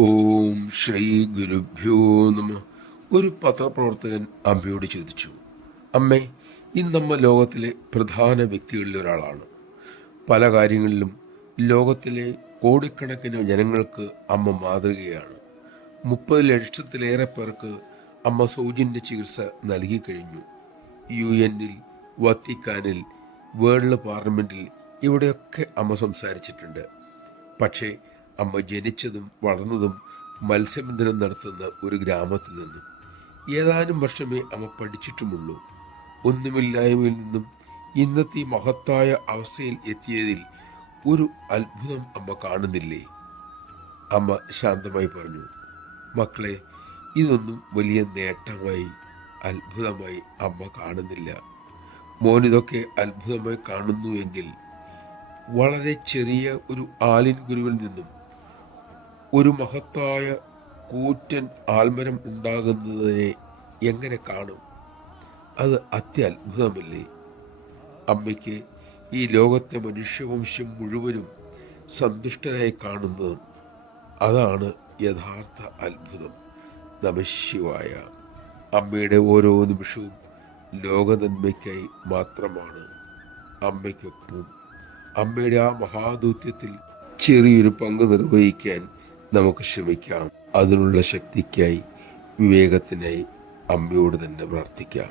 ഓം ശ്രീ ഗുരുഭ്യോ നമ. ഒരു പത്രപ്രവർത്തകൻ അമ്മയോട് ചോദിച്ചു, അമ്മേ, ഇന്നമ്മ ലോകത്തിലെ പ്രധാന വ്യക്തികളിൽ ഒരാളാണ്. പല കാര്യങ്ങളിലും ലോകത്തിലെ കോടിക്കണക്കിന് ജനങ്ങൾക്ക് അമ്മ മാതൃകയാണ്. 30 ലക്ഷത്തിലേറെ പേർക്ക് അമ്മ സൗജന്യ ചികിത്സ നൽകിക്കഴിഞ്ഞു. UN-ൽ, വത്തിക്കാനിൽ, വേൾഡ് പാർലമെന്റിൽ ഇവിടെയൊക്കെ അമ്മ സംസാരിച്ചിട്ടുണ്ട്. പക്ഷേ അമ്മ ജനിച്ചതും വളർന്നതും മത്സ്യബന്ധനം നടത്തുന്ന ഒരു ഗ്രാമത്തിൽ നിന്നും. ഏതാനും വർഷമേ അമ്മ പഠിച്ചിട്ടുമുള്ളൂ. ഒന്നുമില്ലായ്മയിൽ നിന്നും ഇന്നത്തെ മഹത്തായ അവസ്ഥയിൽ എത്തിയതിൽ ഒരു അത്ഭുതം അമ്മ കാണുന്നില്ലേ? അമ്മ ശാന്തമായി പറഞ്ഞു, മക്കളെ, ഇതൊന്നും വലിയ നേട്ടമായി, അത്ഭുതമായി അമ്മ കാണുന്നില്ല. മോനിതൊക്കെ അത്ഭുതമായി കാണുന്നു എങ്കിൽ വളരെ ചെറിയ ഒരു ആലിൻ ഗുരുവിൽ നിന്നും ഒരു മഹത്തായ കൂറ്റൻ ആൽമരം ഉണ്ടാകുന്നതിനെ എങ്ങനെ കാണും? അത് അത്യത്ഭുതമല്ലേ? അമ്മയ്ക്ക് ഈ ലോകത്തെ മനുഷ്യവംശം മുഴുവനും സന്തുഷ്ടരായി കാണുന്നതും അതാണ് യഥാർത്ഥ അത്ഭുതം. നമഃശിവായ. അമ്മയുടെ ഓരോ നിമിഷവും ലോകനന്മയ്ക്കായി മാത്രമാണ്. അമ്മയ്ക്കൊപ്പം അമ്മയുടെ ആ മഹാദൗത്യത്തിൽ ചെറിയൊരു പങ്ക് നിർവഹിക്കാൻ നമുക്ക് ശ്രമിക്കാം. അതിനുള്ള ശക്തിക്കായി, വിവേകത്തിനായി അമ്മയോട് തന്നെ പ്രാർത്ഥിക്കാം.